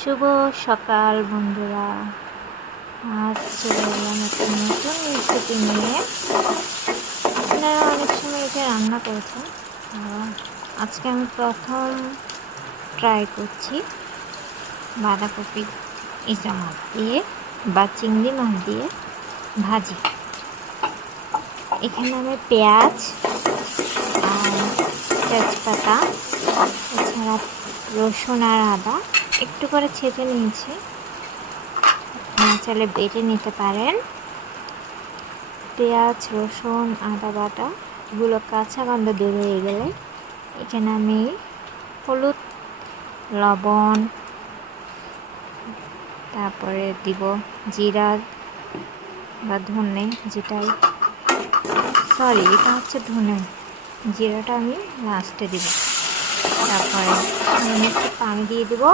শুভ সকাল বন্ধুরা। আজ চলে এলাম একটা নতুন রেসিপি নিয়ে। আপনারা অনেক সময় এটা রান্না করেছেন, আজকে আমি প্রথম ট্রাই করছি বাঁধাকপি ইচা মাছ দিয়ে বা চিংড়ি মাছ দিয়ে ভাজি। এখানে আমি পেঁয়াজ আর তেজপাতা এছাড়া রসুন আর আদা একটু করে ছেঁচে নিয়েছি। চাইলে বেটে নিতে পারেন। পেঁয়াজ রসুন আদা বাটা এগুলো কাঁচা গন্ধ দূর হয়ে গেলে এখানে আমি হলুদ লবণ তারপরে দিব জিরা বা ধনে, যেটাই এটা হচ্ছে ধনে, জিরাটা আমি লাস্টে দিব। তারপরে আমি একটু পানি দিয়ে দিব।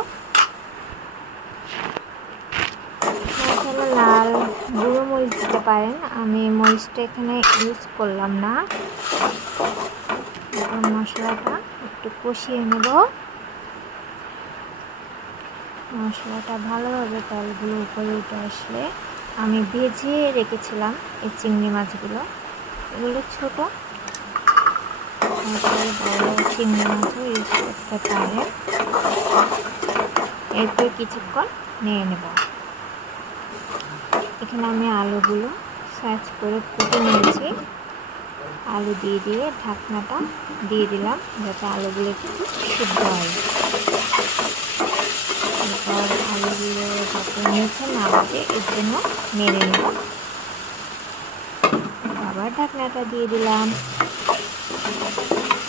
লাল গুঁড়ো মরিচ দিতে পারেন, আমি মরিচটা এখানে ইউজ করলাম না। মশলাটা একটু কষিয়ে নেব। মশলাটা ভালোভাবে তেলগুলো উপরে উঠে আসলে আমি ভেজে রেখেছিলাম এই চিংড়ি মাছগুলো, এগুলো ছোট, বড় চিংড়ি মাছও ইউজ করতে পারেন। এরপর কিছুক্ষণ নিয়ে নেব। এখানে আমি আলুগুলো সাইজ করে কুটে নিয়েছি। আলু দিয়ে ঢাকনাটা দিয়ে দিলাম যাতে আলুগুলো একটু সিদ্ধ হয়। এরপর আলুগুলো যাতে নিচে না লাগে এর জন্য নেড়ে নেব। আবার ঢাকনাটা দিয়ে দিলাম।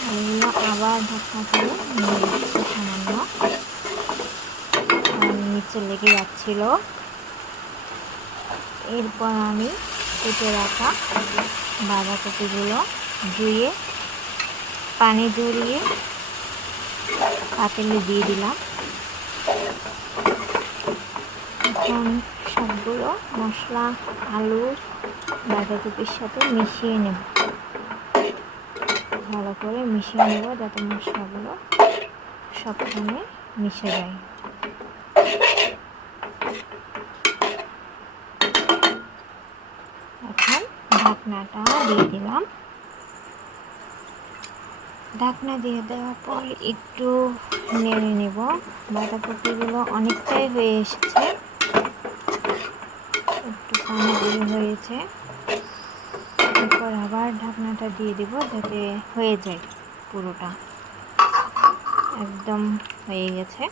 আলুগুলো আবার ঢাকনা করে নেড়ে দিচ্ছি সামান্য, নিচে লেগে যাচ্ছিল। এরপর আমি কেটে রাখা বাঁধাকপিগুলো ধুয়ে পানি ঝরিয়ে পাতিলে দিয়ে দিলাম। এখন সবগুলো মশলা আলু বাঁধাকপির সাথে মিশিয়ে নেব, ভালো করে মিশিয়ে নেব যাতে মশলাগুলো সবখানে মিশে যায়। এখন ঢাকনাটা দিয়ে দিলাম। ঢাকনা দিয়ে দেওয়ার পর একটু নেড়ে নেব। বাঁধাকপিগুলো অনেকটাই হয়ে এসেছে, একটু পানি দিয়ে হয়েছে। এরপর আবার ঢাকনাটা দিয়ে দেব যাতে হয়ে যায় পুরোটা। একদম হয়ে গেছে।